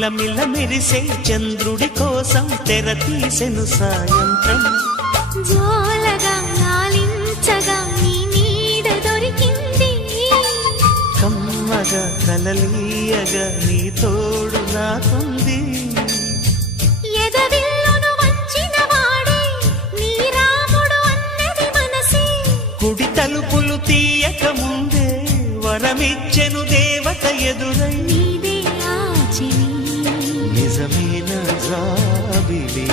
మిలమిల మెరిసే చంద్రుడి కోసం తెర తీసెను సాయంత్రం. జోలగా లాలించగా నీ నీడ దొరికింది, కమ్మగా కలలీయగా నీ తోడు నాకుంది. ఎదవిల్లును వంచిన వాడే నీ రాముడు అన్నది మనసే, కుడి తలుపులు తీయక ముందే వరమిచ్చెను దేవత ఎదురై. నీదే ఆచిని నిజమైన జాబిలి